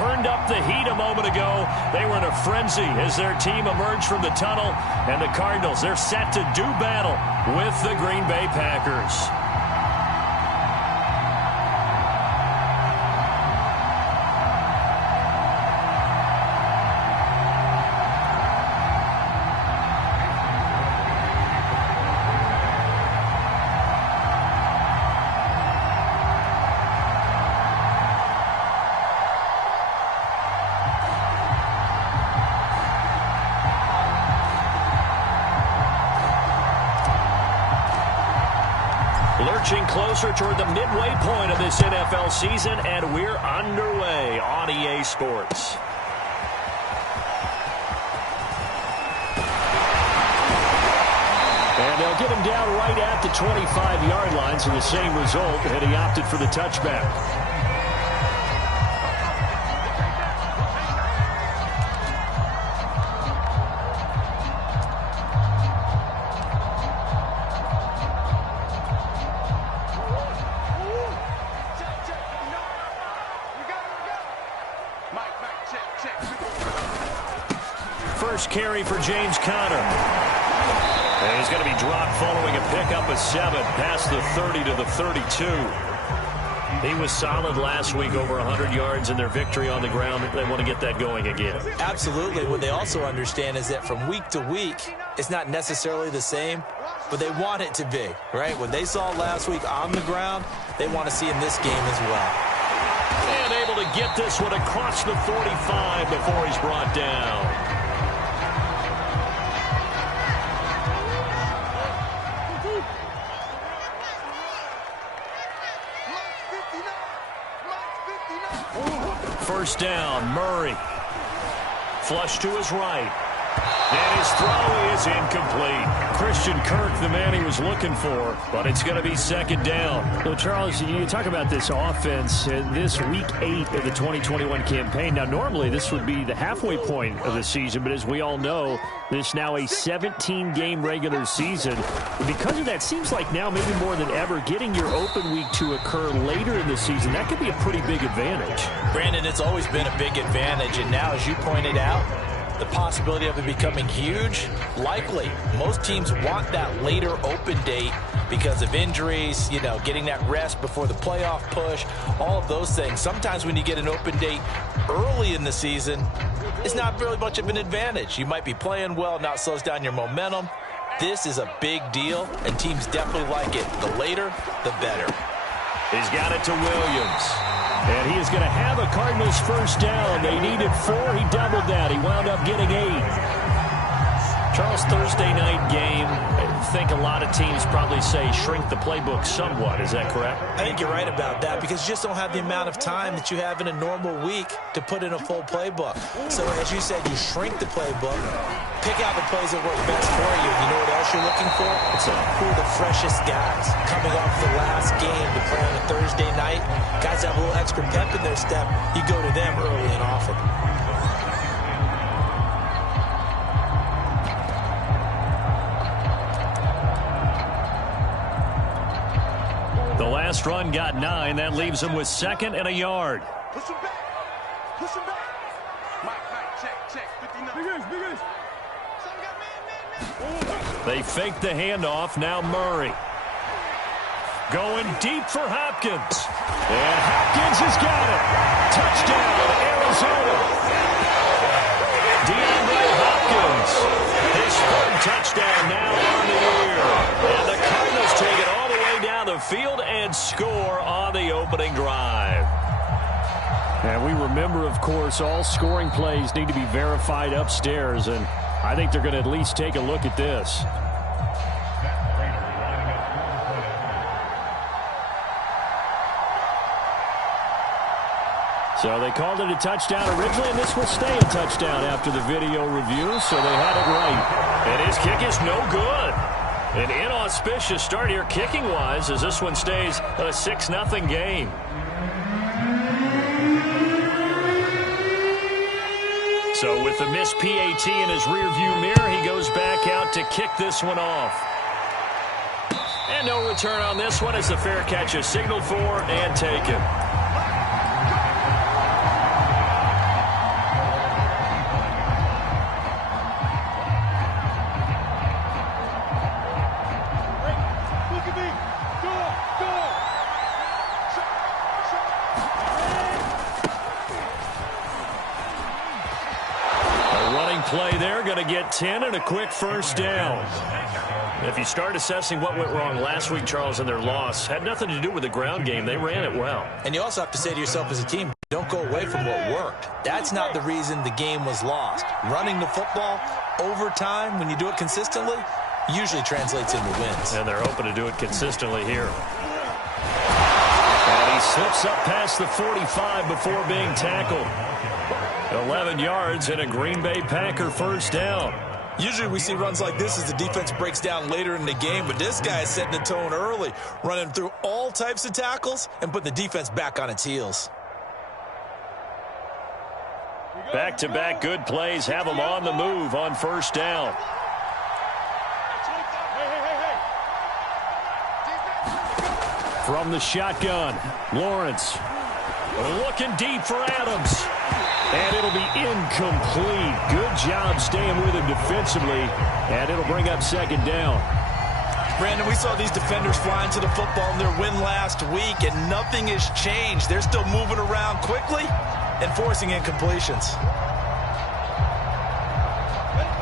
turned up the heat a moment ago. They were in a frenzy as their team emerged from the tunnel. And the Cardinals, they're set to do battle with the Green Bay Packers. Lurching closer toward the midway point of this NFL season, and we're underway on EA Sports. And they'll get him down right at the 25-yard line, so the same result, and he opted for the touchback. First carry for James Conner. And he's going to be dropped following a pickup of 7 past the 30 to the 32. He was solid last week, over 100 yards in their victory on the ground. They want to get that going again. Absolutely. What they also understand is that from week to week, it's not necessarily the same, but they want it to be, right? What they saw last week on the ground, they want to see in this game as well. And able to get this one across the 45 before he's brought down. First down, Murray. Flush to his right. And his throw is incomplete. Christian Kirk, the man he was looking for, but it's going to be second down. So, Charles, you talk about this offense, this week 8 of the 2021 campaign. Now, normally this would be the halfway point of the season, but as we all know, this now a 17-game regular season. Because of that, seems like now maybe more than ever, getting your open week to occur later in the season, that could be a pretty big advantage. Brandon, it's always been a big advantage, and now, as you pointed out, the possibility of it becoming huge, likely. Most teams want that later open date because of injuries, getting that rest before the playoff push, all of those things. Sometimes when you get an open date early in the season, it's not really much of an advantage. You might be playing well, now it slows down your momentum. This is a big deal, and teams definitely like it. The later, the better. He's got it to Williams. And he is going to have a Cardinals first down. They needed 4. He doubled that. He wound up getting 8. Charles, Thursday night game. I think a lot of teams probably say shrink the playbook somewhat. Is that correct? I think you're right about that because you just don't have the amount of time that you have in a normal week to put in a full playbook. So as you said, you shrink the playbook, pick out the plays that work best for you. You know what else you're looking for? Who are the freshest guys coming off the last game to play on a Thursday night? Guys have a little extra pep in their step. You go to them early and often. The last run got 9. That leaves him with 2nd and a yard. Push him back. Push him back. Mike, check. 59. They fake the handoff. Now Murray. Going deep for Hopkins. And Hopkins has got it. Touchdown, Arizona. DeAndre Hopkins. His 3rd touchdown now on the year. And the Cardinals take it all the way down the field and score on the opening drive. And we remember, of course, all scoring plays need to be verified upstairs, and I think they're going to at least take a look at this. So they called it a touchdown originally, and this will stay a touchdown after the video review, so they had it right. And his kick is no good. An inauspicious start here kicking-wise as this one stays a 6-0 game. So with the missed PAT in his rearview mirror, he goes back out to kick this one off. And no return on this one as the fair catch is signaled for and taken. play there, going to get 10 and a quick first down. If you start assessing what went wrong last week, Charles, in their loss, had nothing to do with the ground game. They ran it well. And you also have to say to yourself as a team, don't go away from what worked. That's not the reason the game was lost. Running the football over time, when you do it consistently, usually translates into wins. And they're hoping to do it consistently here. And he slips up past the 45 before being tackled. 11 yards and a Green Bay Packer first down. Usually we see runs like this as the defense breaks down later in the game, but this guy is setting the tone early, running through all types of tackles and putting the defense back on its heels. Back-to-back good plays have them on the move on first down. From the shotgun, Lawrence looking deep for Adams. And it'll be incomplete. Good job staying with him defensively. And it'll bring up second down. Brandon, we saw these defenders flying to the football in their win last week, and nothing has changed. They're still moving around quickly and forcing incompletions.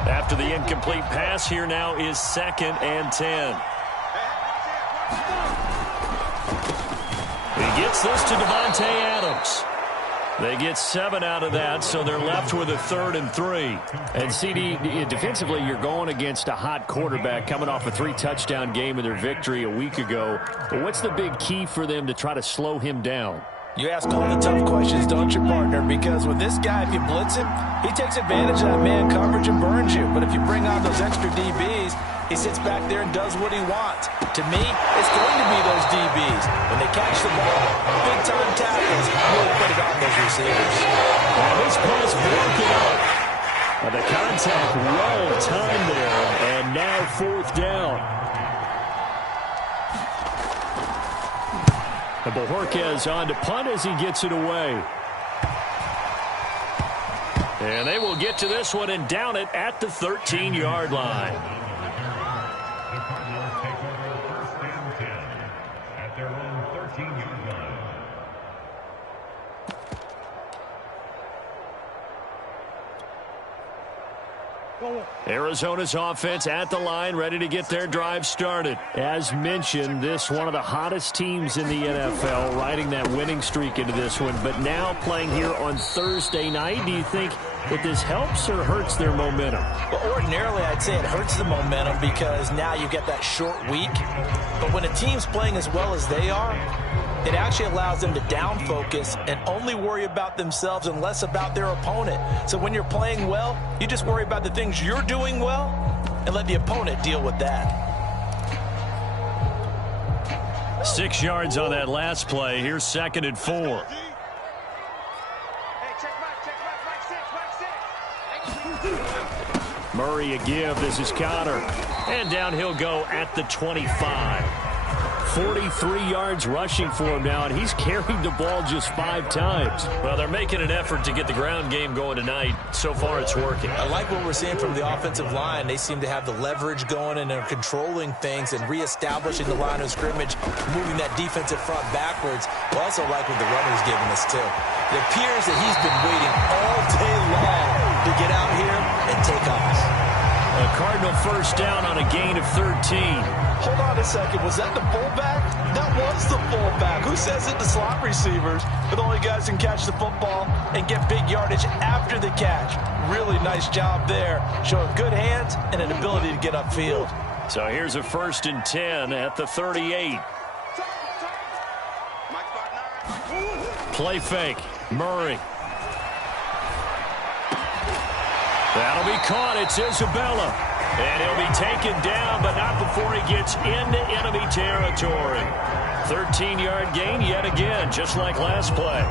After the incomplete pass, here now is 2nd and 10. He gets this to Devontae Adams. They get 7 out of that, so they're left with a 3rd and 3. And, CD, defensively, you're going against a hot quarterback coming off a 3-touchdown game in their victory a week ago. But what's the big key for them to try to slow him down? You ask all the tough questions, don't you, partner? Because with this guy, if you blitz him, he takes advantage of that man coverage and burns you. But if you bring on those extra DBs, he sits back there and does what he wants. To me, it's going to be those DBs. When they catch the ball, big-time tackles, really put it on those receivers. And this pass broken up. The contact well timed there, and now 4th down. And Bojorquez on to punt as he gets it away. And they will get to this one and down it at the 13-yard line. Arizona's offense at the line, ready to get their drive started. As mentioned, this one of the hottest teams in the NFL, riding that winning streak into this one, but now playing here on Thursday night. Do you think that this helps or hurts their momentum? Well, ordinarily, I'd say it hurts the momentum because now you get that short week. But when a team's playing as well as they are, it actually allows them to down focus and only worry about themselves and less about their opponent. So when you're playing well, you just worry about the things you're doing well and let the opponent deal with that. 6 yards on that last play. Here's 2nd and 4. Murray a give. This is Connor. And down he'll go at the 25. 43 yards rushing for him now, and he's carried the ball just 5 times. Well, they're making an effort to get the ground game going tonight. So far, it's working. I like what we're seeing from the offensive line. They seem to have the leverage going, and they're controlling things and reestablishing the line of scrimmage, moving that defensive front backwards. I also like what the runner's giving us, too. It appears that he's been waiting all day long to get out here and take off. A Cardinal first down on a gain of 13. Hold on a second. Was that the fullback? That was the fullback. Who says it? The slot receivers. But the only guys who can catch the football and get big yardage after the catch. Really nice job there. Showing good hands and an ability to get upfield. So here's a 1st and 10 at the 38. Play fake. Murray. That'll be caught. It's Isabella. And he'll be taken down, but not before he gets into enemy territory. 13-yard gain yet again, just like last play.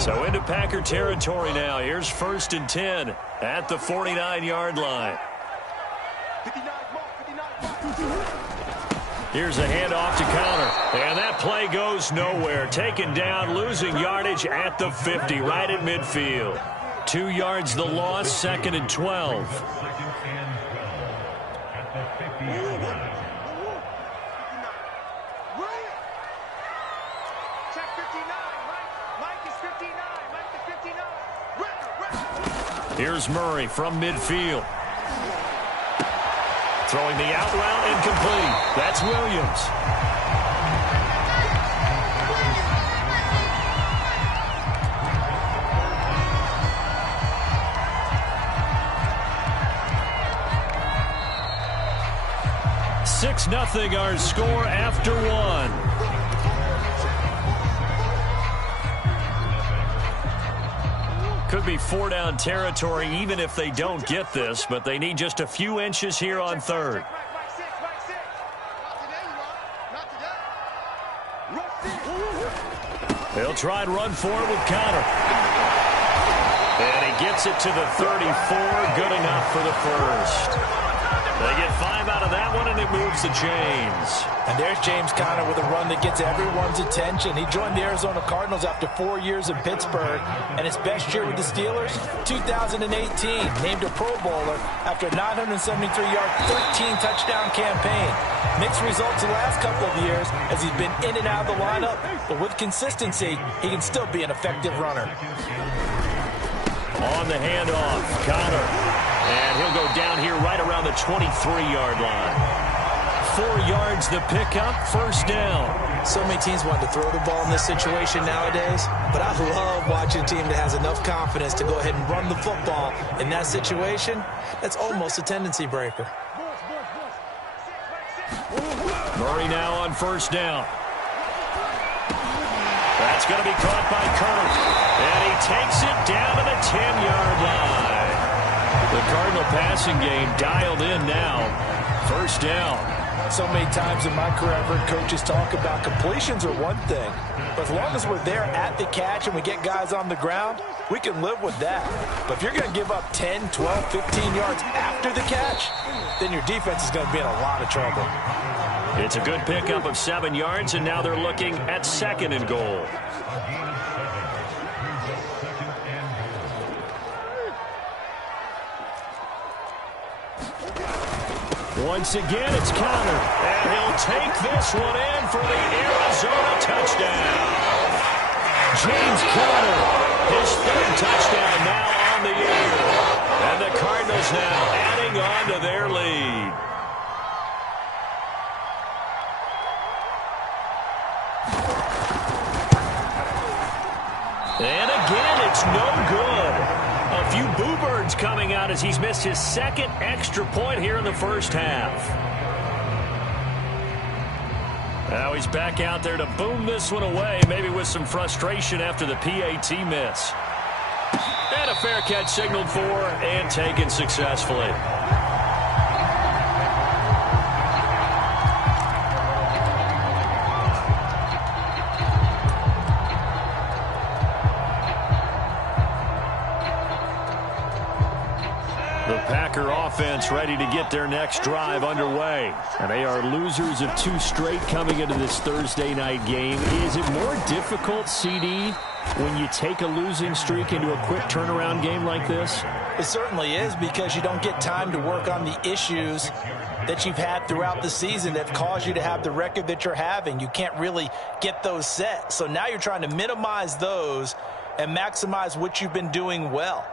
So into Packer territory now. Here's 1st and 10 at the 49-yard line. Here's a handoff to Connor. And that play goes nowhere. Taken down, losing yardage at the 50, right at midfield. 2 yards the loss, 2nd and 12. Here's Murray from midfield. Throwing the out route incomplete. That's Williams. Six 0 our score after one. Could be 4-down territory even if they don't get this, but they need just a few inches here on third. They'll try and run for it with Connor. And he gets it to the 34. Good enough for the first. They get 5 out of that one, and it moves the chains. And there's James Conner with a run that gets everyone's attention. He joined the Arizona Cardinals after 4 years in Pittsburgh, and his best year with the Steelers, 2018, named a Pro Bowler after a 973-yard, 13-touchdown campaign. Mixed results the last couple of years as he's been in and out of the lineup, but with consistency, he can still be an effective runner. On the handoff, Conner. And he'll go down here right around the 23-yard line. 4 yards the pickup, first down. So many teams want to throw the ball in this situation nowadays, but I love watching a team that has enough confidence to go ahead and run the football in that situation. That's almost a tendency breaker. Murray now on first down. That's going to be caught by Kirk. And he takes it down to the 10-yard line. The Cardinal passing game dialed in now. First down. So many times in my career, I've heard coaches talk about completions are one thing. But as long as we're there at the catch and we get guys on the ground, we can live with that. But if you're going to give up 10, 12, 15 yards after the catch, then your defense is going to be in a lot of trouble. It's a good pickup of 7 yards, and now they're looking at 2nd and goal. Once again, it's Conner. And he'll take this one in for the Arizona touchdown. James Conner, his 3rd touchdown now on the year. And the Cardinals now adding on to their lead. And again, it's no good. A few boo birds coming out as he's missed his 2nd extra point here in the first half. Now he's back out there to boom this one away, maybe with some frustration after the PAT miss. And a fair catch signaled for and taken successfully. The Packer offense ready to get their next drive underway. And they are losers of 2 straight coming into this Thursday night game. Is it more difficult, CD, when you take a losing streak into a quick turnaround game like this? It certainly is, because you don't get time to work on the issues that you've had throughout the season that have caused you to have the record that you're having. You can't really get those set. So now you're trying to minimize those and maximize what you've been doing well.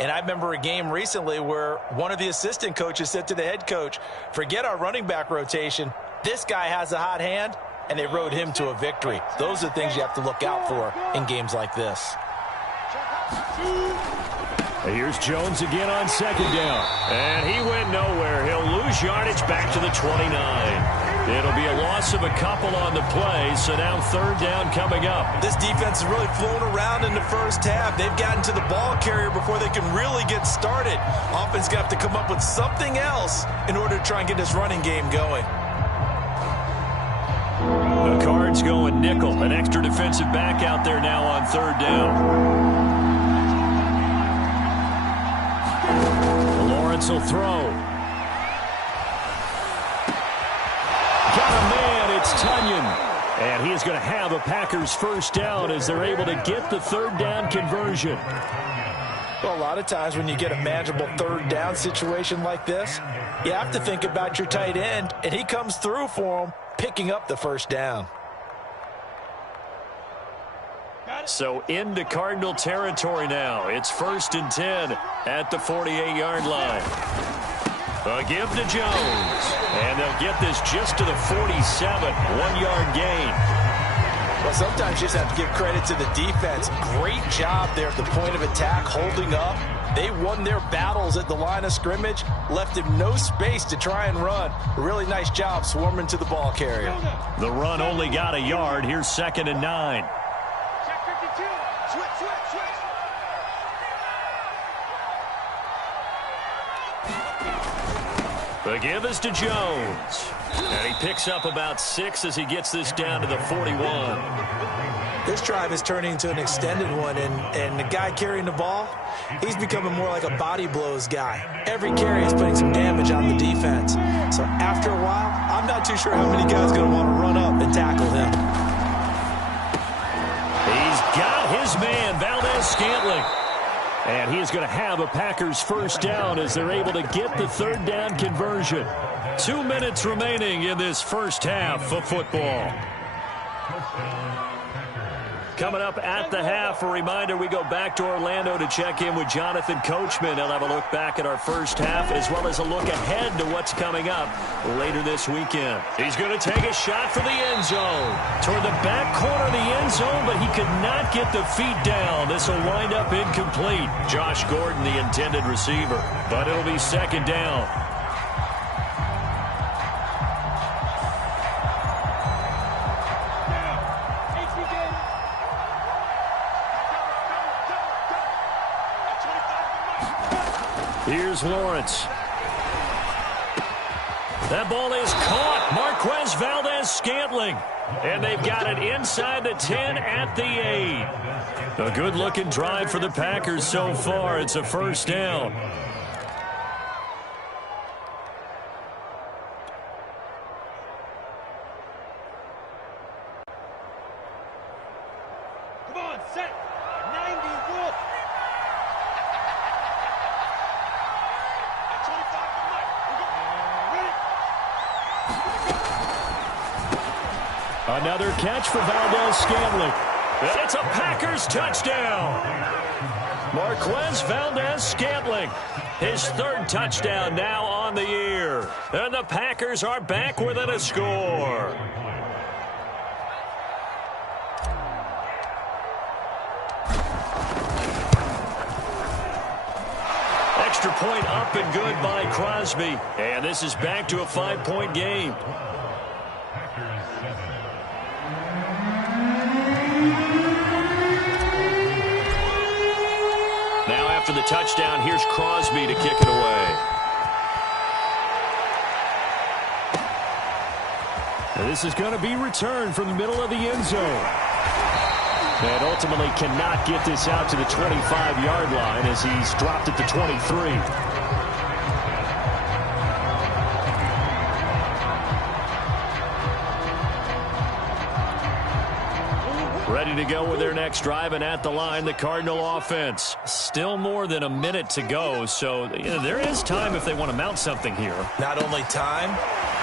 And I remember a game recently where one of the assistant coaches said to the head coach, forget our running back rotation. This guy has a hot hand, and they rode him to a victory. Those are things you have to look out for in games like this. Here's Jones again on 2nd down. And he went nowhere. He'll lose yardage back to the 29. It'll be a loss of a couple on the play, so now 3rd down coming up. This defense has really flown around in the first half. They've gotten to the ball carrier before they can really get started. Offense got to come up with something else in order to try and get this running game going. The Cards going nickel. An extra defensive back out there now on 3rd down. Lawrence will throw. Got a man, it's Tunyon. And he is going to have a Packers first down as they're able to get the 3rd down conversion. Well, a lot of times when you get a manageable 3rd down situation like this, you have to think about your tight end, and he comes through for him, picking up the first down. So into Cardinal territory now. It's 1st and 10 at the 48-yard line. A give to Jones. And they'll get this just to the 47. 1-yard gain. Well, sometimes you just have to give credit to the defense. Great job there at the point of attack, holding up. They won their battles at the line of scrimmage, left him no space to try and run. Really nice job swarming to the ball carrier. The run only got a yard. Here's 2nd and 9. Check 52. Switch. The give is to Jones. And he picks up about 6 as he gets this down to the 41. This drive is turning into an extended one, and the guy carrying the ball, he's becoming more like a body blows guy. Every carry is putting some damage on the defense. So after a while, I'm not too sure how many guys are going to want to run up and tackle him. He's got his man, Valdez-Scantling. And he is going to have a Packers first down as they're able to get the 3rd down conversion. 2 minutes remaining in this first half of football. Coming up at the half, a reminder, we go back to Orlando to check in with Jonathan Coachman. He'll have a look back at our first half as well as a look ahead to what's coming up later this weekend. He's going to take a shot for the end zone. Toward the back corner of the end zone, but he could not get the feet down. This will wind up incomplete. Josh Gordon, the intended receiver, but it'll be 2nd down. Here's Lawrence. That ball is caught. Marquez Valdez-Scantling. And they've got it inside the 10 at the 8. A good-looking drive for the Packers so far. It's a first down. Come on, set. 90 Wolf. At 25 for Mike. Ready? Another catch for Valdez-Scantling. And it's a Packers touchdown. Marquez Valdez-Scantling. His 3rd touchdown now on the year. And the Packers are back within a score. Extra point up and good by Crosby. And this is back to a 5-point game. Now after the touchdown, here's Crosby to kick it away. And this is going to be returned from the middle of the end zone. And ultimately cannot get this out to the 25-yard line as he's dropped at the 23. Ready to go with their next drive, and at the line, the Cardinal offense. Still more than a minute to go, so there is time if they want to mount something here. Not only time,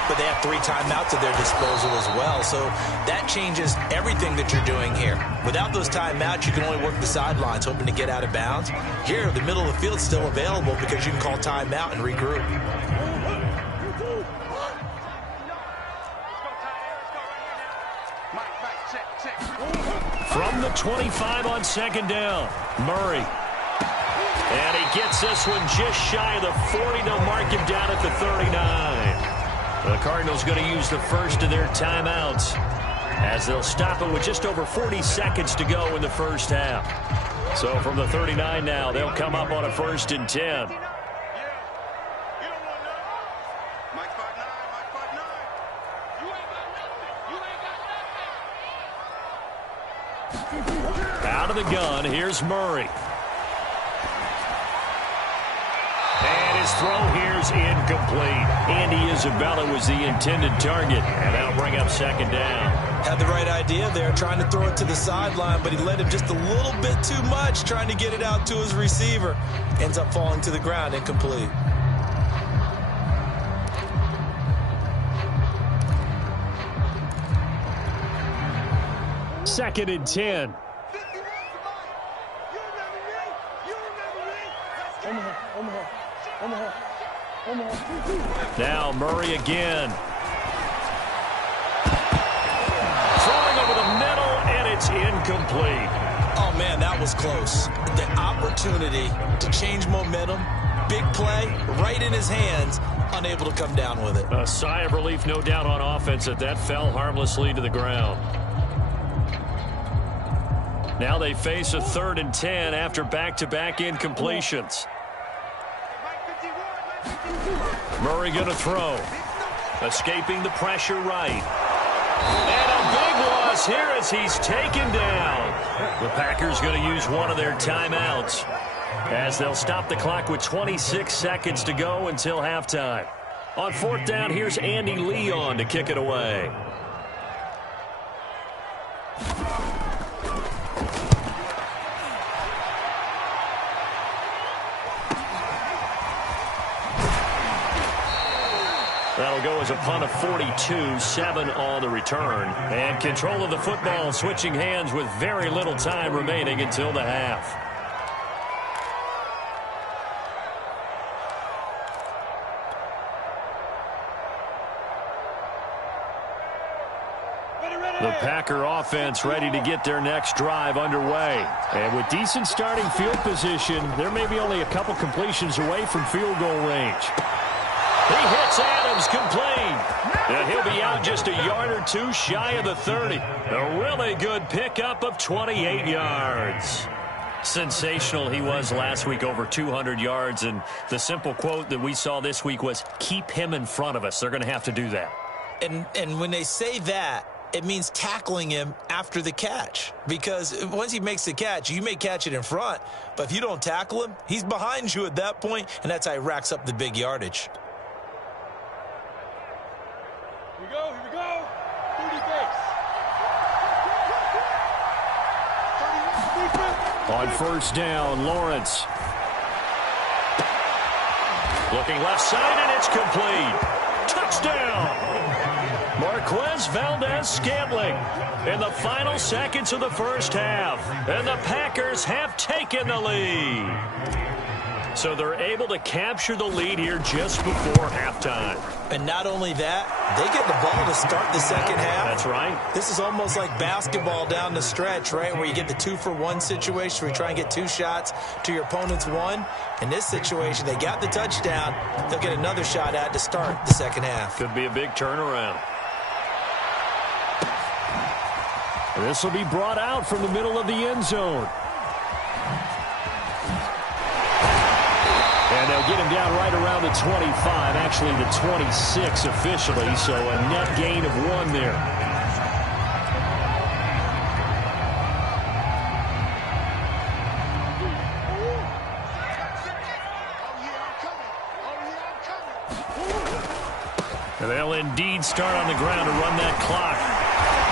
but they have 3 timeouts at their disposal as well. So that changes everything that you're doing here. Without those timeouts, you can only work the sidelines, hoping to get out of bounds. Here, the middle of the field is still available because you can call timeout and regroup. From the 25 on 2nd down, Murray. And he gets this one just shy of the 40. They'll mark him down at the 39. The Cardinals going to use the first of their timeouts as they'll stop it with just over 40 seconds to go in the first half. So from the 39 now, they'll come up on a 1st and 10. Out of the gun, here's Murray. And his throw here's incomplete. Andy Isabella was the intended target, and that'll bring up 2nd down. Had the right idea there, trying to throw it to the sideline, but he led him just a little bit too much, trying to get it out to his receiver. Ends up falling to the ground, incomplete. Second and 10. Now Murray again. Throwing over the middle, and it's incomplete. Oh, man, that was close. The opportunity to change momentum, big play, right in his hands, unable to come down with it. A sigh of relief, no doubt, on offense that fell harmlessly to the ground. Now they face a 3rd and 10 after back-to-back incompletions. Murray going to throw. Escaping the pressure right. And a big loss here as he's taken down. The Packers going to use one of their timeouts as they'll stop the clock with 26 seconds to go until halftime. On 4th down, here's Andy Leon to kick it away. That'll go as a punt of 42, 7 on the return. And control of the football switching hands with very little time remaining until the half. The Packer offense ready to get their next drive underway. And with decent starting field position, there may be only a couple completions away from field goal range. He hits Adams, complete. And he'll be out just a yard or two shy of the 30. A really good pickup of 28 yards. Sensational he was last week, over 200 yards. And the simple quote that we saw this week was, keep him in front of us. They're going to have to do that. And when they say that, it means tackling him after the catch. Because once he makes the catch, you may catch it in front. But if you don't tackle him, he's behind you at that point, and that's how he racks up the big yardage. Here we go. 30 base. On 1st down, Lawrence. Looking left side, and it's complete. Touchdown! Marquez Valdez-Scantling in the final seconds of the first half. And the Packers have taken the lead. So they're able to capture the lead here just before halftime. And not only that, they get the ball to start the second half. That's right. This is almost like basketball down the stretch, right, where you get the 2-for-1 situation where you try and get 2 shots to your opponent's 1. In this situation, they got the touchdown. They'll get another shot at to start the second half. Could be a big turnaround. This will be brought out from the middle of the end zone. And they'll get him down right around the 25, actually the 26 officially, so a net gain of 1 there. And they'll indeed start on the ground to run that clock.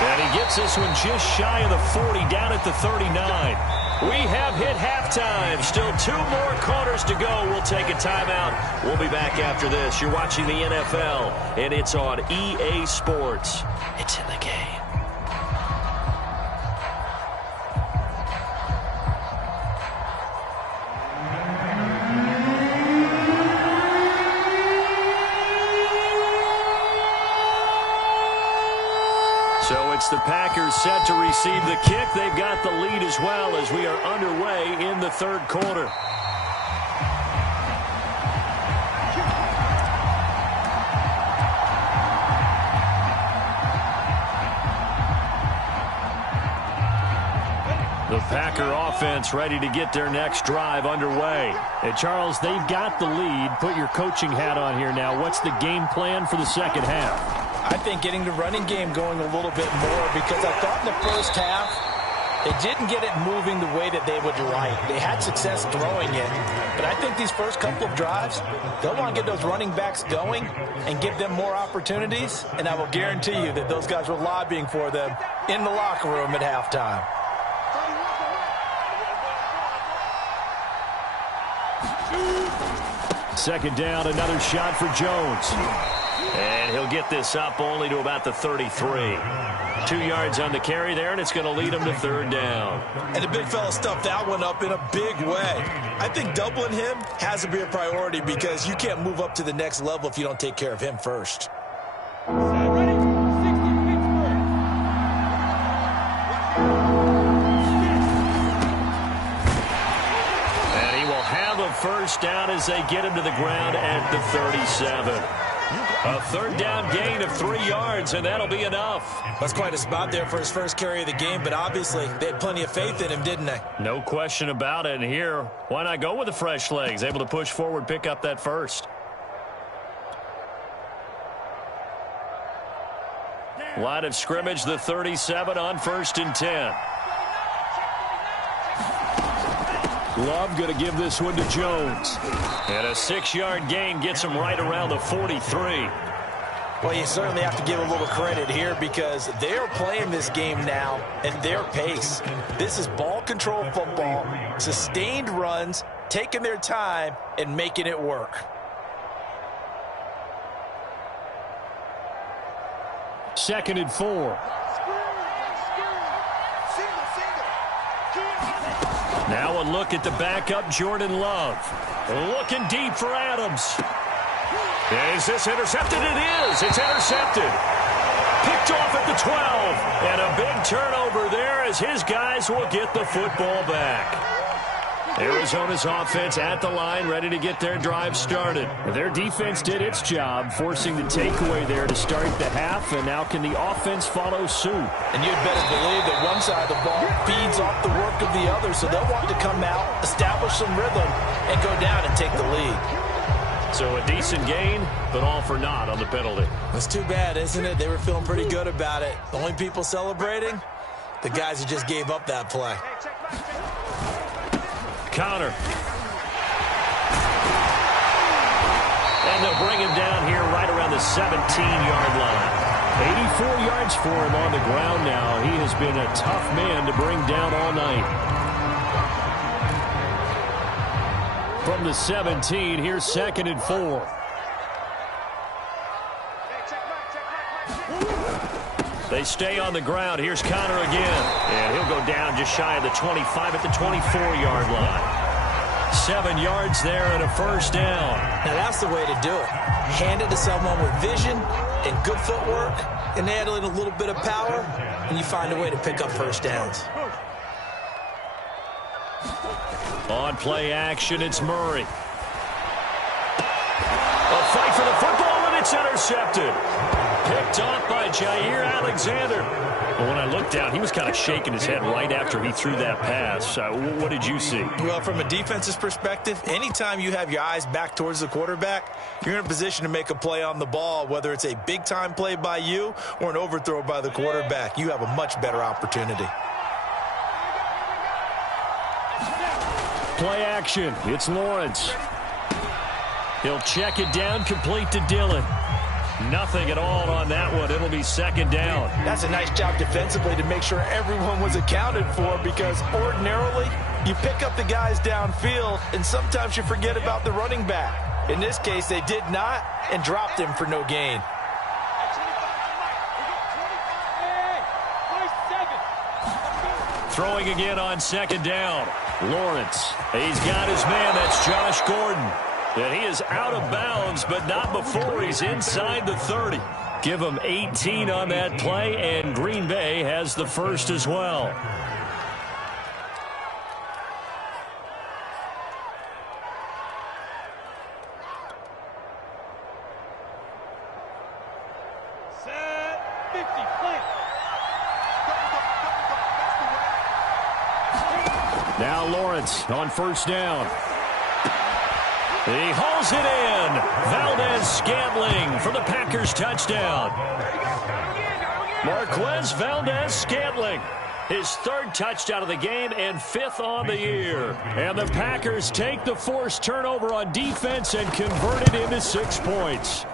And he gets this one just shy of the 40, down at the 39. We have hit halftime. Still 2 more quarters to go. We'll take a timeout. We'll be back after this. You're watching the NFL, and it's on EA Sports. It's in the game. So it's the Packers set to receive the kick. They've got the lead as well as we are underway in the 3rd quarter. The Packer offense ready to get their next drive underway. And Charles, they've got the lead. Put your coaching hat on here now. What's the game plan for the second half? I think getting the running game going a little bit more, because I thought in the first half they didn't get it moving the way that they would like. They had success throwing it, but I think these first couple of drives, they'll want to get those running backs going and give them more opportunities, and I will guarantee you that those guys were lobbying for them in the locker room at halftime. Second down, another shot for Jones. And he'll get this up only to about the 33. 2 yards on the carry there, and it's going to lead him to third down. And the big fella stuffed that one up in a big way. I think doubling him has to be a priority because you can't move up to the next level if you don't take care of him first. And he will have a first down as they get him to the ground at the 37. A third down gain of 3 yards, and that'll be enough. That's quite a spot there for his first carry of the game, but obviously they had plenty of faith in him, didn't they? No question about it. And here, why not go with the fresh legs? Able to push forward, pick up that first. Line of scrimmage, the 37 on 1st and 10. Love going to give this one to Jones. And a 6-yard gain gets him right around the 43. Well, you certainly have to give a little credit here because they're playing this game now at their pace. This is ball control football, sustained runs, taking their time, and making it work. Second and 4. Now a look at the backup, Jordan Love. Looking deep for Adams. Is this intercepted? It is. It's intercepted. Picked off at the 12. And a big turnover there as his guys will get the football back. Arizona's offense at the line, ready to get their drive started. Their defense did its job, forcing the takeaway there to start the half, and now can the offense follow suit? And you'd better believe that one side of the ball feeds off the work of the other, so they'll want to come out, establish some rhythm, and go down and take the lead. So a decent gain, but all for naught on the penalty. That's too bad, isn't it? They were feeling pretty good about it. The only people celebrating, the guys who just gave up that play. Counter. And they'll bring him down here right around the 17-yard line. 84 yards for him on the ground now. He has been a tough man to bring down all night. From the 17, here's 2nd and 4. They stay on the ground. Here's Connor again. And he'll go down just shy of the 25 at the 24-yard line. 7 yards there and a first down. Now that's the way to do it. Hand it to someone with vision and good footwork, and add in a little bit of power, and you find a way to pick up first downs. On play action, it's Murray. A fight for the football, and it's intercepted. Picked off by Jair Alexander. Well, when I looked down, he was kind of shaking his head right after he threw that pass. What did you see? Well, from a defense's perspective, anytime you have your eyes back towards the quarterback, you're in a position to make a play on the ball, whether it's a big-time play by you or an overthrow by the quarterback. You have a much better opportunity. Play action. It's Lawrence. He'll check it down, complete to Dillon. Nothing at all on that one. It'll be 2nd down. That's a nice job defensively to make sure everyone was accounted for, because ordinarily you pick up the guys downfield and sometimes you forget about the running back. In this case, they did not and dropped him for no gain. Throwing again on 2nd down. Lawrence. He's got his man. That's Josh Gordon. And he is out of bounds, but not before he's inside the 30. Give him 18 on that play, and Green Bay has the first as well. Set 50, play. Now Lawrence on 1st down. He hauls it in. Valdez-Scantling for the Packers touchdown. Marquez Valdez-Scantling, his 3rd touchdown of the game and 5th on the year. And the Packers take the forced turnover on defense and convert it into 6 points.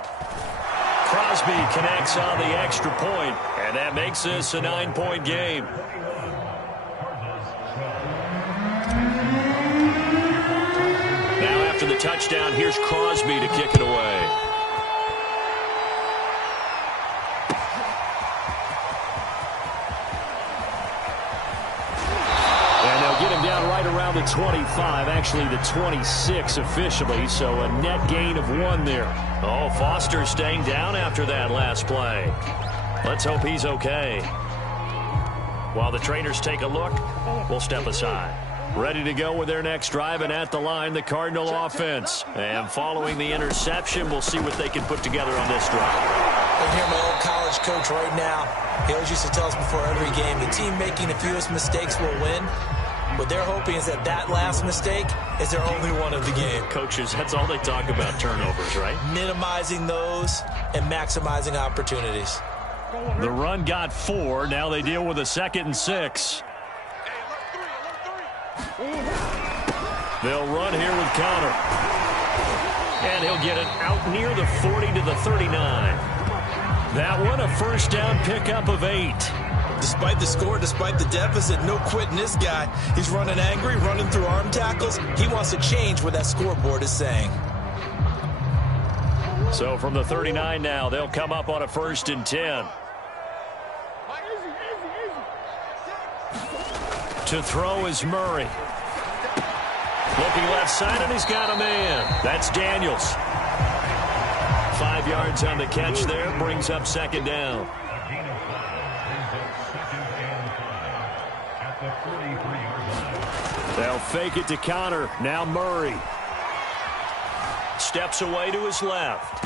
Crosby connects on the extra point, and that makes this a 9-point game. Now after the touchdown, here's Crosby to kick it away. now the 25, actually the 26 officially, so a net gain of 1 there. Oh, Foster staying down after that last play. Let's hope he's okay. While the trainers take a look, we'll step aside. Ready to go with their next drive, and at the line, the Cardinal offense. And following the interception, we'll see what they can put together on this drive. I hear my old college coach right now. He always used to tell us before every game, the team making the fewest mistakes will win. What they're hoping is that last mistake is their only one of the game. Coaches, that's all they talk about, turnovers, right? Minimizing those and maximizing opportunities. The run got 4. Now they deal with a 2nd and 6. They'll run here with Connor. And he'll get it out near the 40 to the 39. That one, a first down pickup of 8. Despite the score, despite the deficit, no quitting this guy. He's running angry, running through arm tackles. He wants to change what that scoreboard is saying. So from the 39 now, they'll come up on a 1st and 10. To throw is Murray. Looking left side, and he's got a man. That's Daniels. 5 yards on the catch there, brings up 2nd down. They'll fake it to Connor. Now Murray. Steps away to his left.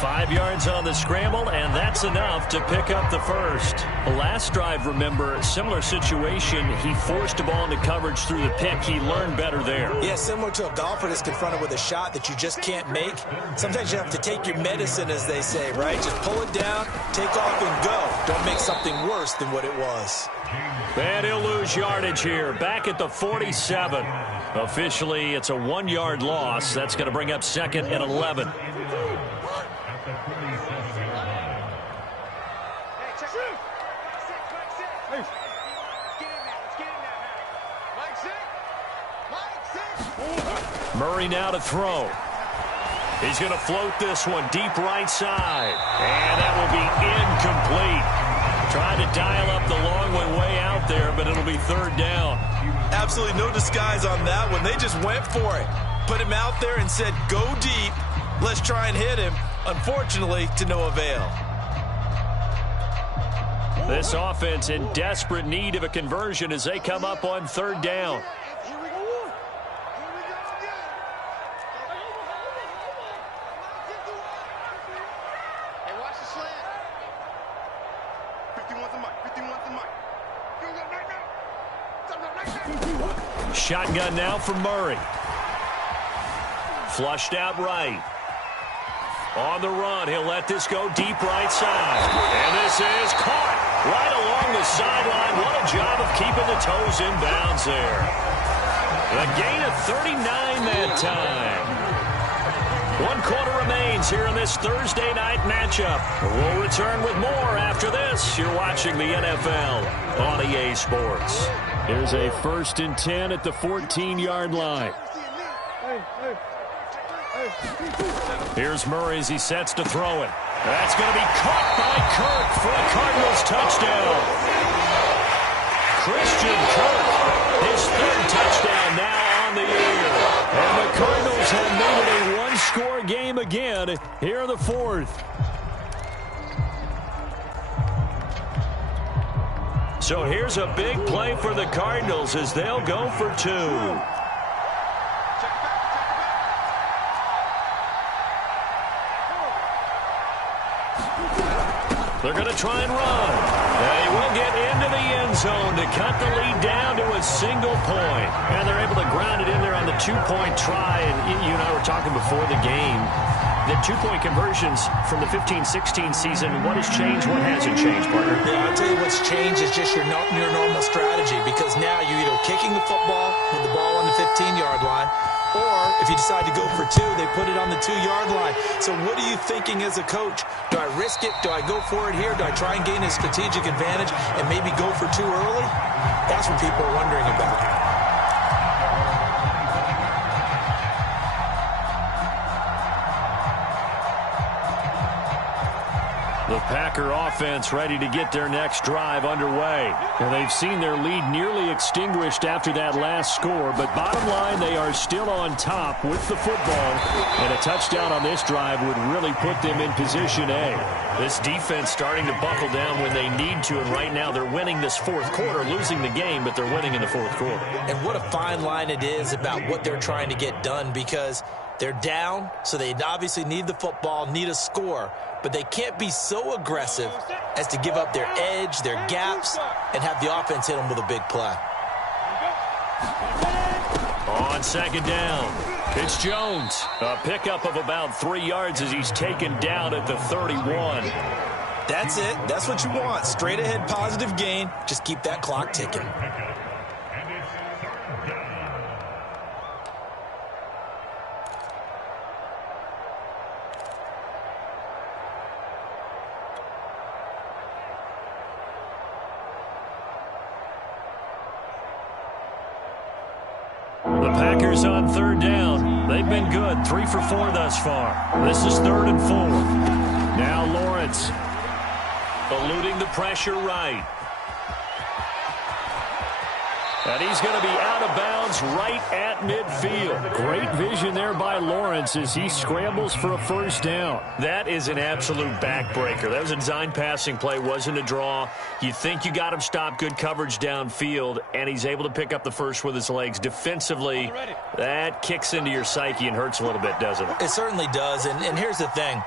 5 yards on the scramble, and that's enough to pick up the first. The last drive, remember, similar situation. He forced the ball into coverage through the pick. He learned better there. Yeah, similar to a golfer that's confronted with a shot that you just can't make. Sometimes you have to take your medicine, as they say, right? Just pull it down, take off, and go. Don't make something worse than what it was. And he'll lose yardage here. Back at the 47. Officially, it's a 1-yard loss. That's going to bring up 2nd and 11. Murray now to throw. He's going to float this one deep right side. And that will be incomplete. Trying to dial up the long one way out there, but it'll be 3rd down. Absolutely no disguise on that one. They just went for it. Put him out there and said, go deep. Let's try and hit him. Unfortunately, to no avail. This offense in desperate need of a conversion as they come up on 3rd down. Shotgun now for Murray. Flushed out right. On the run, he'll let this go deep right side. And this is caught right along the sideline. What a job of keeping the toes in bounds there. A gain of 39 that time. 1 quarter remains here in this Thursday night matchup. We'll return with more after this. You're watching the NFL on EA Sports. Here's a 1st and 10 at the 14-yard line. Here's Murray as he sets to throw it. That's going to be caught by Kirk for a Cardinals touchdown. Christian Kirk, his 3rd touchdown now on the year. And the Cardinals have made it a 1-score game again here in the 4th. So here's a big play for the Cardinals as they'll go for 2. They're going to try and run. They will get into the end zone to cut the lead down to a single point. And they're able to ground it in there on the 2-point try. And you and I were talking before the game. The 2-point conversions from the 15-16 season, what has changed, what hasn't changed, partner? Yeah, I'll tell you what's changed is just your normal strategy, because now you're either kicking the football with the ball on the 15-yard line, or if you decide to go for 2, they put it on the 2-yard line. So what are you thinking as a coach? Do I risk it? Do I go for it here? Do I try and gain a strategic advantage and maybe go for 2 early? That's what people are wondering about. The Packer offense ready to get their next drive underway. And they've seen their lead nearly extinguished after that last score. But bottom line, they are still on top with the football. And a touchdown on this drive would really put them in position A. This defense starting to buckle down when they need to. And right now they're winning this fourth quarter, losing the game, but they're winning in the fourth quarter. And what a fine line it is about what they're trying to get done, because they're down, so they obviously need the football, need a score. But they can't be so aggressive as to give up their edge, their gaps, and have the offense hit them with a big play. On second down, it's Jones. A pickup of about 3 yards as he's taken down at the 31. That's it. That's what you want. Straight ahead positive gain. Just keep that clock ticking. The Packers on third down. They've been good. 3 for 4 thus far. This is 3rd and 4. Now Lawrence eluding the pressure right. And he's going to be out of bounds right at midfield. Great vision there by Lawrence as he scrambles for a first down. That is an absolute backbreaker. That was a design passing play, wasn't a draw. You think you got him stopped, good coverage downfield, and he's able to pick up the first with his legs. Defensively, that kicks into your psyche and hurts a little bit, doesn't it? It certainly does, and here's the thing.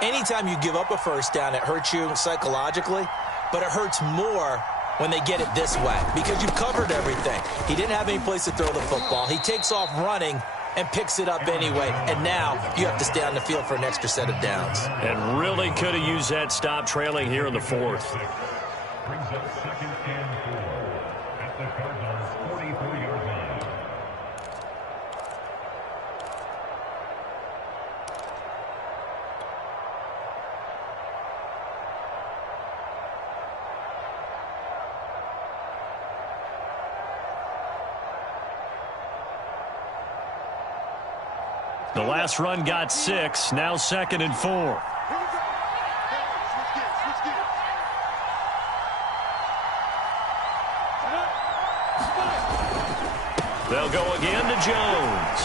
Anytime you give up a first down, it hurts you psychologically, but it hurts more when they get it this way, because you've covered everything. He didn't have any place to throw the football. He takes off running and picks it up anyway, and now you have to stay on the field for an extra set of downs. And really could have used that stop trailing here in the fourth. Brings up 2nd and 4 at the Cardinals' 44-yard line. The last run got 6, now 2nd and 4. They'll go again to Jones.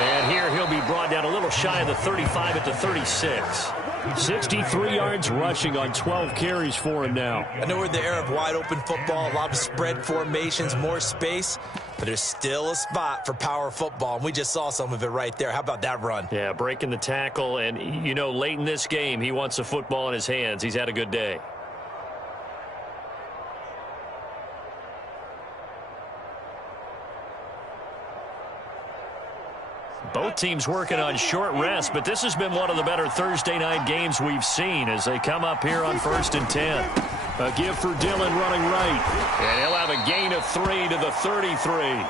And here he'll be brought down a little shy of the 35 at the 36. 63 yards rushing on 12 carries for him now. I know we're in the era of wide-open football, a lot of spread formations, more space, but there's still a spot for power football, and we just saw some of it right there. How about that run? Yeah, breaking the tackle, and, you know, late in this game, he wants the football in his hands. He's had a good day. Both teams working on short rest, but this has been one of the better Thursday night games we've seen as they come up here on 1st and 10. A give for Dillon running right, and he'll have a gain of 3 to the 33.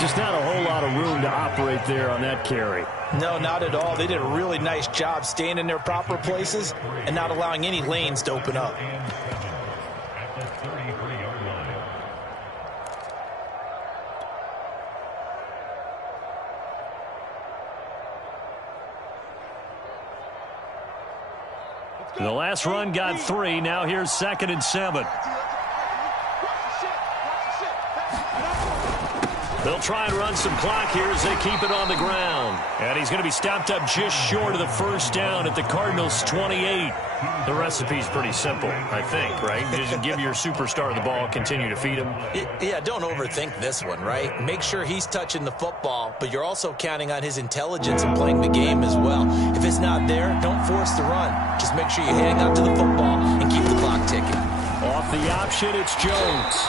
Just not a whole lot of room to operate there on that carry. No, not at all. They did a really nice job staying in their proper places and not allowing any lanes to open up. At the 33-yard line. The last run got 3. Now here's 2nd and 7. They'll try and run some clock here as they keep it on the ground. And he's going to be stopped up just short of the first down at the Cardinals' 28. The recipe's pretty simple, I think, right? Just give your superstar the ball, continue to feed him. Yeah, don't overthink this one, right? Make sure he's touching the football, but you're also counting on his intelligence and playing the game as well. If it's not there, don't force the run. Just make sure you hang on to the football and keep the clock ticking. Off the option, it's Jones.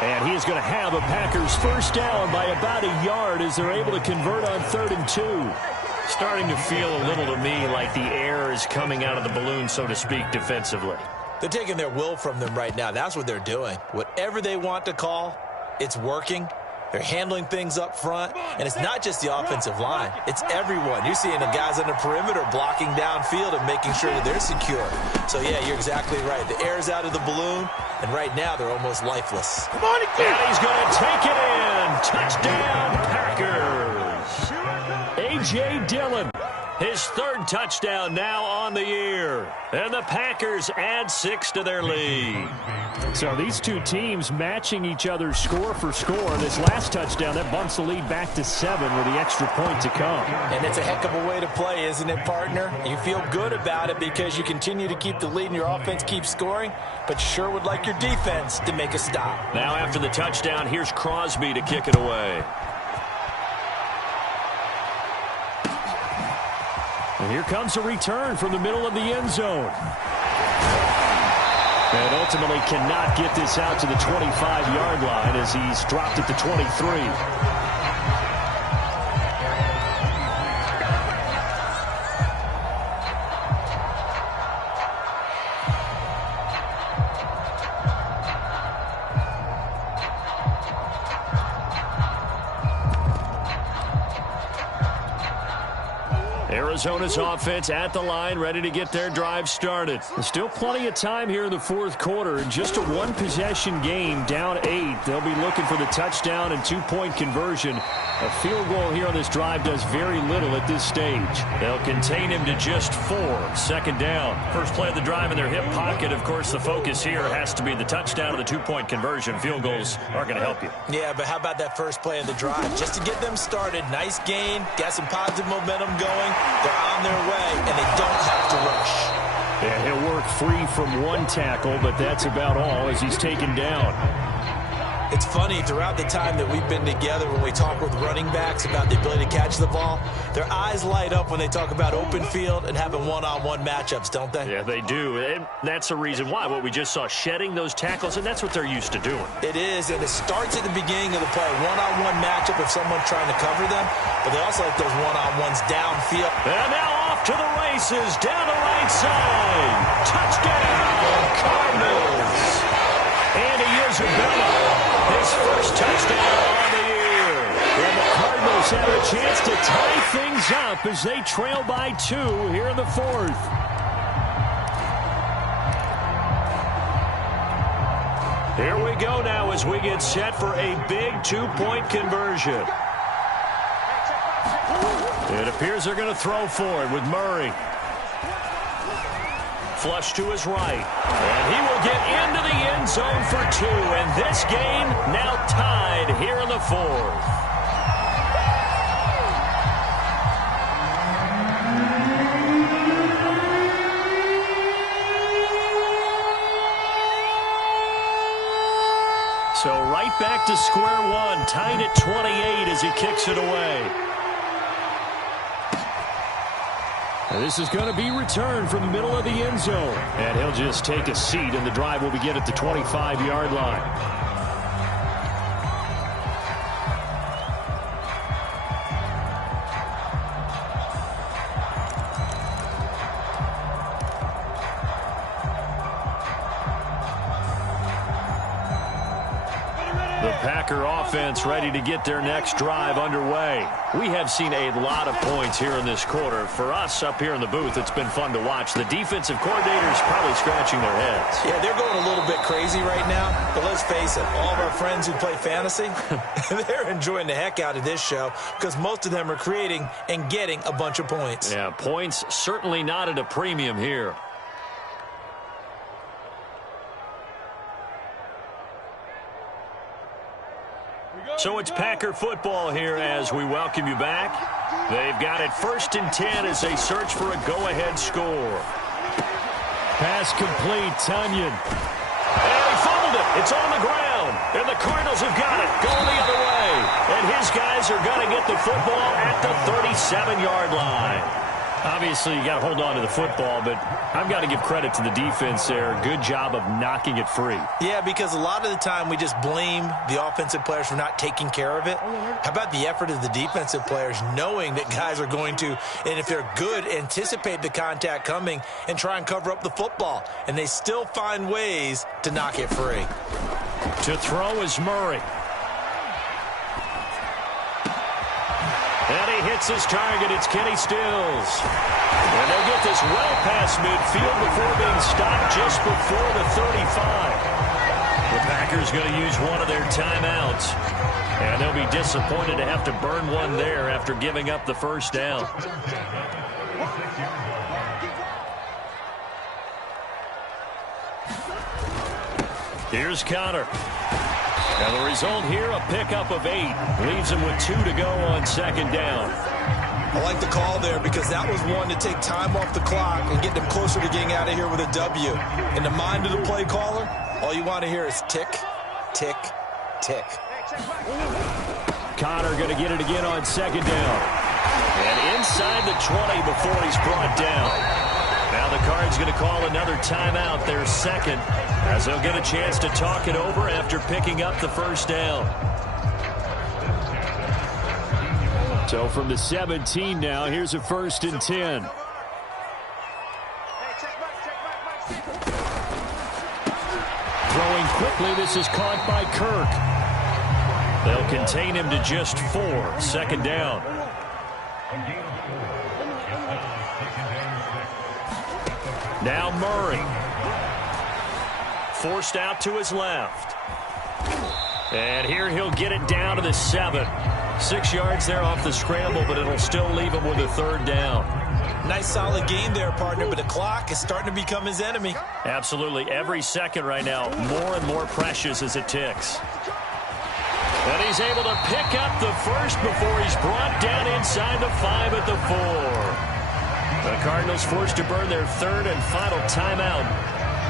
And he is going to have a Packers first down by about a yard as they're able to convert on 3rd and 2. Starting to feel a little to me like the air is coming out of the balloon, so to speak, defensively. They're taking their will from them right now. That's what they're doing. Whatever they want to call, it's working. They're handling things up front, and it's not just the offensive line. It's everyone. You're seeing the guys on the perimeter blocking downfield and making sure that they're secure. So, yeah, you're exactly right. The air's out of the balloon, and right now they're almost lifeless. Come on, and he's going to take it in. Touchdown, Packers. A.J. Dillon His third touchdown now on the year. And the Packers add 6 to their lead. So these two teams matching each other score for score. This last touchdown, that bumps the lead back to 7 with the extra point to come. And it's a heck of a way to play, isn't it, partner? You feel good about it because you continue to keep the lead and your offense keeps scoring, but you sure would like your defense to make a stop. Now after the touchdown, here's Crosby to kick it away. And here comes a return from the middle of the end zone. And ultimately cannot get this out to the 25-yard line as he's dropped at the 23. Arizona's offense at the line, ready to get their drive started. There's still plenty of time here in the fourth quarter. In just a one-possession game, down 8. They'll be looking for the touchdown and two-point conversion. A field goal here on this drive does very little at this stage. They'll contain him to just 4. Second down. First play of the drive in their hip pocket. Of course, the focus here has to be the touchdown and the two-point conversion. Field goals aren't going to help you. Yeah, but how about that first play of the drive? Just to get them started, nice gain, got some positive momentum going. They're on their way, and they don't have to rush. Yeah, he'll work free from one tackle, but that's about all as he's taken down. It's funny, throughout the time that we've been together, when we talk with running backs about the ability to catch the ball, their eyes light up when they talk about open field and having one-on-one matchups, don't they? Yeah, they do. And that's the reason why. What we just saw, shedding those tackles, and that's what they're used to doing. It is, and it starts at the beginning of the play. One-on-one matchup if someone's trying to cover them, but they also like those one-on-ones downfield. And now off to the races, down the right side. Touchdown, Cardinals. Andy Isabella. His first touchdown on the year. And the Cardinals have a chance to tie things up as they trail by 2 here in the fourth. Here we go now as we get set for a big two-point conversion. It appears they're going to throw for it with Murray. Flush to his right. And he will get into the end zone for 2. And this game now tied here in the fourth. So right back to square one, tied at 28 as he kicks it away. This is going to be returned from the middle of the end zone. And he'll just take a seat, and the drive will begin at the 25-yard line. Packer offense ready to get their next drive underway. We have seen a lot of points here in this quarter. For us up here in the booth, it's been fun to watch. The defensive coordinators probably scratching their heads. Yeah, they're going a little bit crazy right now. But let's face it, all of our friends who play fantasy, they're enjoying the heck out of this show because most of them are creating and getting a bunch of points. Yeah, points certainly not at a premium here. So it's Packer football here as we welcome you back. They've got it 1st and 10 as they search for a go-ahead score. Pass complete, Tunyon. And he fumbled it. It's on the ground. And the Cardinals have got it. Going the other way. And his guys are going to get the football at the 37-yard line. Obviously, you got to hold on to the football, but I've got to give credit to the defense there. Good job of knocking it free. Yeah, because a lot of the time we just blame the offensive players for not taking care of it. How about the effort of the defensive players knowing that guys are going to, and if they're good, anticipate the contact coming and try and cover up the football. And they still find ways to knock it free. To throw is Murray. And he hits his target. It's Kenny Stills. And they'll get this well past midfield before being stopped just before the 35. The Packers going to use one of their timeouts. And they'll be disappointed to have to burn one there after giving up the first down. Here's Connor. And the result here, a pickup of 8. Leaves him with 2 to go on second down. I like the call there because that was one to take time off the clock and get them closer to getting out of here with a W. In the mind of the play caller, all you want to hear is tick, tick, tick. Connor going to get it again on second down. And inside the 20 before he's brought down. Now the Cards going to call another timeout, their second, as they'll get a chance to talk it over after picking up the first down. So from the 17 now, here's a 1st and 10. Throwing quickly, this is caught by Kirk. They'll contain him to just 4. Second down. Now Murray. Forced out to his left. And here he'll get it down to the 7. 6 yards there off the scramble, but it'll still leave him with a 3rd down. Nice solid game there, partner, but the clock is starting to become his enemy. Absolutely. Every second right now, more and more precious as it ticks. And he's able to pick up the first before he's brought down inside the 5 at the 4. The Cardinals forced to burn their 3rd and final timeout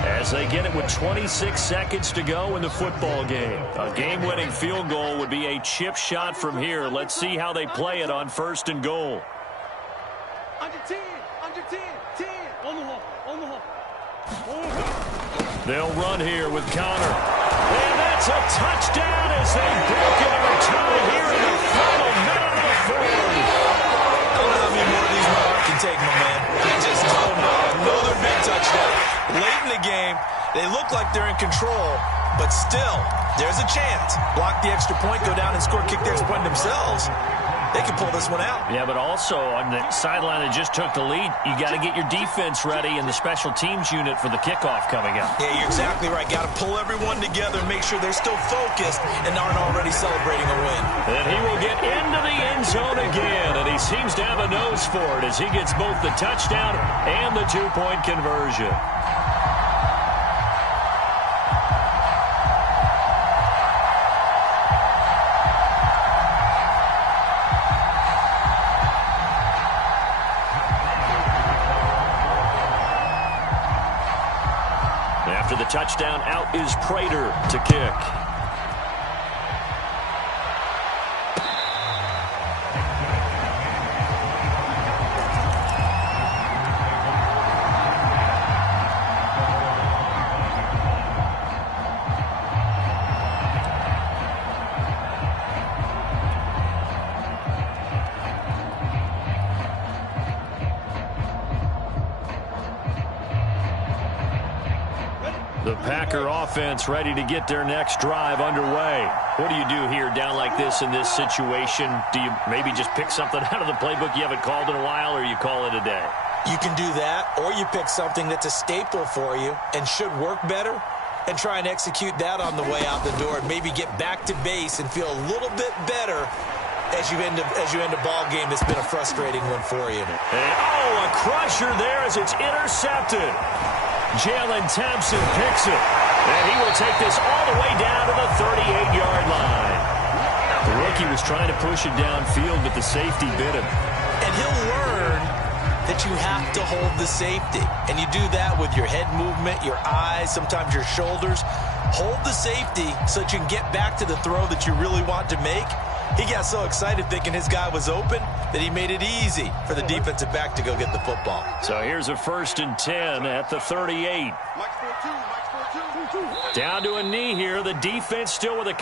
as they get it with 26 seconds to go in the football game. A game-winning field goal would be a chip shot from here. Let's see how they play it on 1st and goal. Under 10, 10. On the hole. They'll run here with Connor. And that's a touchdown as they break it and return here in the final minute of the 4th. I don't know how many more of these Mark can take, my man. He just don't know. Another big touchdown. Late in the game, they look like they're in control, but still, there's a chance. Block the extra point, go down and score, kick the extra point themselves. They can pull this one out. Yeah, but also on the sideline that just took the lead, you got to get your defense ready and the special teams unit for the kickoff coming up. Yeah, you're exactly right. Got to pull everyone together and make sure they're still focused and aren't already celebrating a win. And he will get into the end zone again, and he seems to have a nose for it as he gets both the touchdown and the 2-point conversion. After the touchdown, out is Prater to kick. The Packer offense ready to get their next drive underway. What do you do here down like this in this situation? Do you maybe just pick something out of the playbook you haven't called in a while, or you call it a day? You can do that, or you pick something that's a staple for you and should work better and try and execute that on the way out the door and maybe get back to base and feel a little bit better as you end a ball game that's been a frustrating one for you. And, a crusher there as it's intercepted. Jalen Thompson picks it, and he will take this all the way down to the 38-yard line. The rookie was trying to push it downfield, but the safety bit him. And he'll learn that you have to hold the safety. And you do that with your head movement, your eyes, sometimes your shoulders. Hold the safety so that you can get back to the throw that you really want to make. He got so excited thinking his guy was open that he made it easy for the defensive back to go get the football. So here's a 1st and 10 at the 38. Down to a knee here. The defense still with a